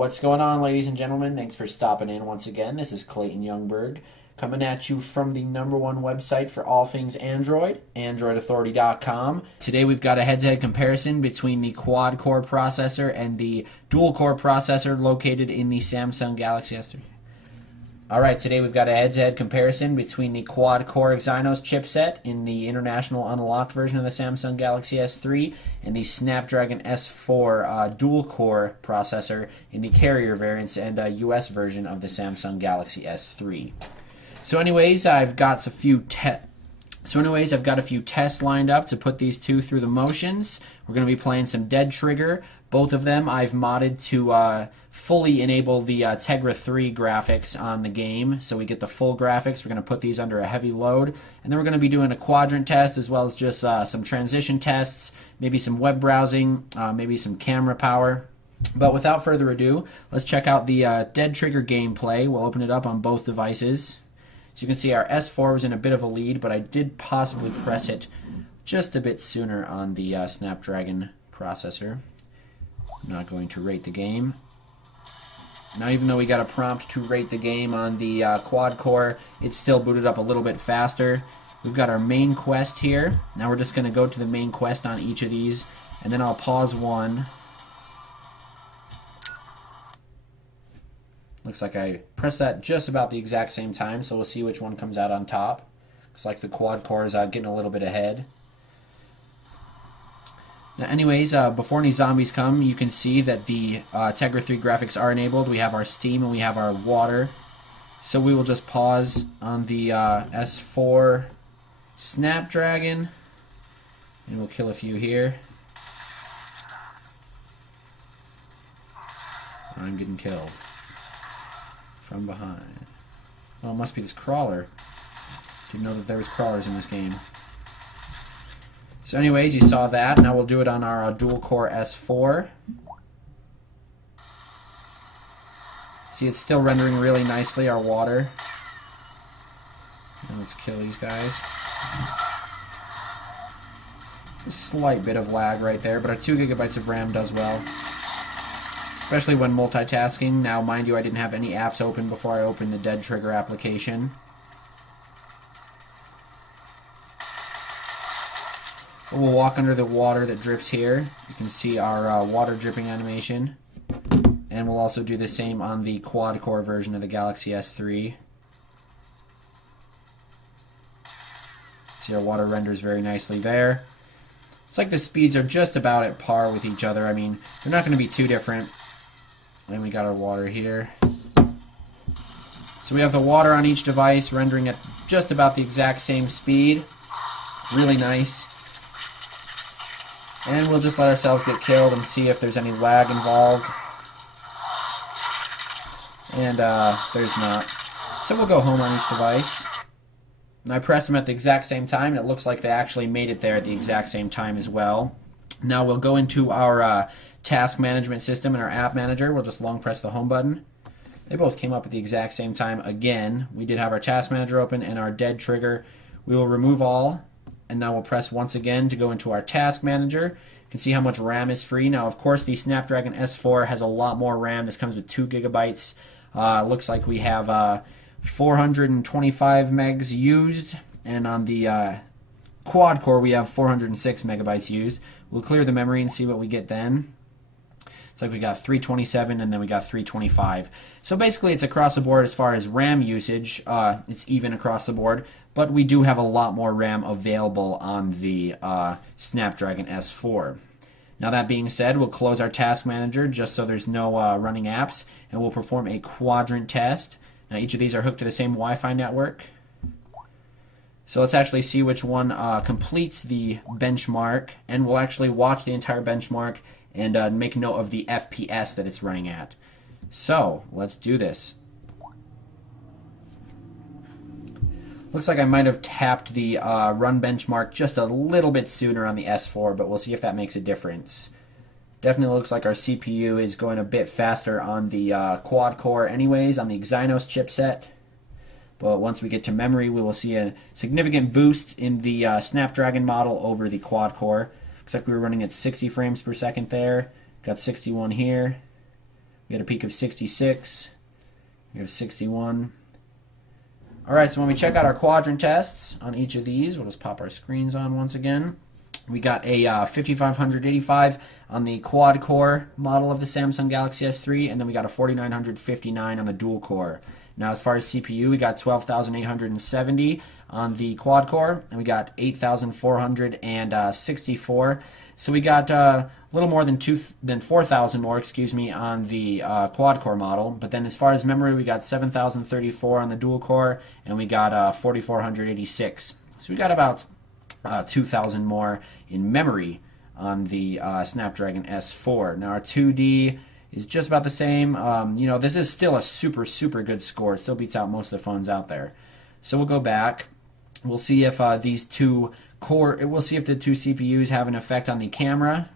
What's going on, ladies and gentlemen? Thanks for stopping in once again. This is Clayton Youngberg coming at you from the #1 website for all things Android, AndroidAuthority.com. Today we've got a head-to-head comparison between the quad-core processor and the dual-core processor located in the Samsung Galaxy S3. Alright, today we've got a head-to-head comparison between the quad-core Exynos chipset in the international unlocked version of the Samsung Galaxy S3 and the Snapdragon S4 dual-core processor in the carrier variants and US version of the Samsung Galaxy S3. So anyways, I've got a few tests lined up to put these two through the motions. We're going to be playing some Dead Trigger. Both of them I've modded to fully enable the Tegra 3 graphics on the game, so we get the full graphics. We're going to put these under a heavy load, and then we're going to be doing a quadrant test as well as just some transition tests, maybe some web browsing, maybe some camera power. But without further ado, let's check out the Dead Trigger gameplay. We'll open it up on both devices. So you can see our S4 was in a bit of a lead, but I did possibly press it just a bit sooner on the Snapdragon processor. I'm not going to rate the game. Now, even though we got a prompt to rate the game on the quad core, it's still booted up a little bit faster. We've got our main quest here. Now we're just going to go to the main quest on each of these, and then I'll pause one. Looks like I pressed that just about the exact same time, so we'll see which one comes out on top. Looks like the quad core is getting a little bit ahead. Now, anyways, before any zombies come, you can see that the Tegra 3 graphics are enabled. We have our Steam and we have our water. So we will just pause on the S4 Snapdragon, and we'll kill a few here. I'm getting killed from behind. Well, it must be this crawler. Didn't know that there was crawlers in this game. So anyways, you saw that. Now we'll do it on our dual-core S4. See, it's still rendering really nicely, our water. And let's kill these guys. A slight bit of lag right there, but our 2 GB of RAM does well. Especially when multitasking. Now, mind you, I didn't have any apps open before I opened the Dead Trigger application. We'll walk under the water that drips here. You can see our water dripping animation. And we'll also do the same on the quad-core version of the Galaxy S3. See, our water renders very nicely there. It's like the speeds are just about at par with each other. I mean, they're not going to be too different. And we got our water here. So we have the water on each device rendering at just about the exact same speed. Really nice. And we'll just let ourselves get killed and see if there's any lag involved. And there's not. So we'll go home on each device. And I press them at the exact same time, and it looks like they actually made it there at the exact same time as well. Now we'll go into our task management system and our app manager. We'll just long press the home button. They both came up at the exact same time again. We did have our task manager open and our Dead Trigger. We will remove all. And now we'll press once again to go into our task manager. You can see how much RAM is free. Now, of course, the Snapdragon S4 has a lot more RAM. This comes with 2 GB. Looks like we have 425 megs used. And on the quad core, we have 406 megabytes used. We'll clear the memory and see what we get then. It's like we got 327 and then we got 325. So basically it's across the board as far as RAM usage. It's even across the board. But we do have a lot more RAM available on the Snapdragon S4. Now that being said, we'll close our task manager just so there's no running apps. And we'll perform a quadrant test. Now each of these are hooked to the same Wi-Fi network. So let's actually see which one completes the benchmark. And we'll actually watch the entire benchmark and make note of the FPS that it's running at. So, let's do this. Looks like I might have tapped the run benchmark just a little bit sooner on the S4, but we'll see if that makes a difference. Definitely looks like our CPU is going a bit faster on the quad core anyways, on the Exynos chipset. But once we get to memory, we will see a significant boost in the Snapdragon model over the quad core. Looks like we were running at 60 frames per second there. Got 61 here. We had a peak of 66. We have 61. Alright, so when we check out our quadrant tests on each of these, we'll just pop our screens on once again. We got a 5585 on the quad-core model of the Samsung Galaxy S3, and then we got a 4959 on the dual-core. Now, as far as CPU, we got 12,870 on the quad-core, and we got 8,464. So we got a little more than 4,000 more, on the quad-core model. But then as far as memory, we got 7,034 on the dual-core, and we got 4,486. So we got about 2,000 more in memory on the Snapdragon S4. Now our 2D is just about the same. This is still a super, super good score. It still beats out most of the phones out there. So we'll go back. We'll see if we'll see if the two CPUs have an effect on the camera.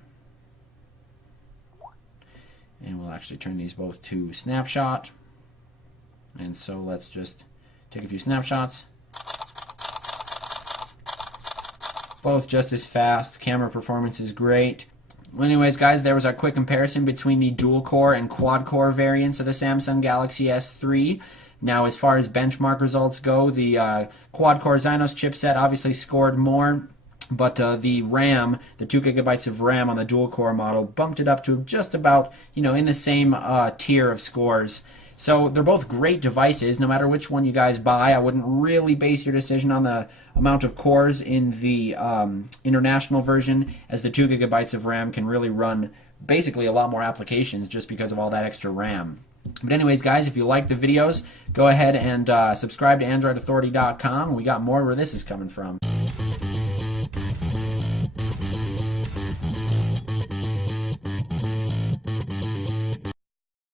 And we'll actually turn these both to snapshot. And so let's just take a few snapshots. Both just as fast. Camera performance is great. Well, anyways, guys, there was our quick comparison between the dual-core and quad-core variants of the Samsung Galaxy S3. Now, as far as benchmark results go, the quad-core Exynos chipset obviously scored more, but the RAM, the 2 gigabytes of RAM on the dual-core model, bumped it up to just about, in the same tier of scores. So they're both great devices. No matter which one you guys buy, I wouldn't really base your decision on the amount of cores in the international version, as the 2 gigabytes of RAM can really run basically a lot more applications just because of all that extra RAM. But anyways, guys, if you like the videos, go ahead and subscribe to AndroidAuthority.com. We got more where this is coming from.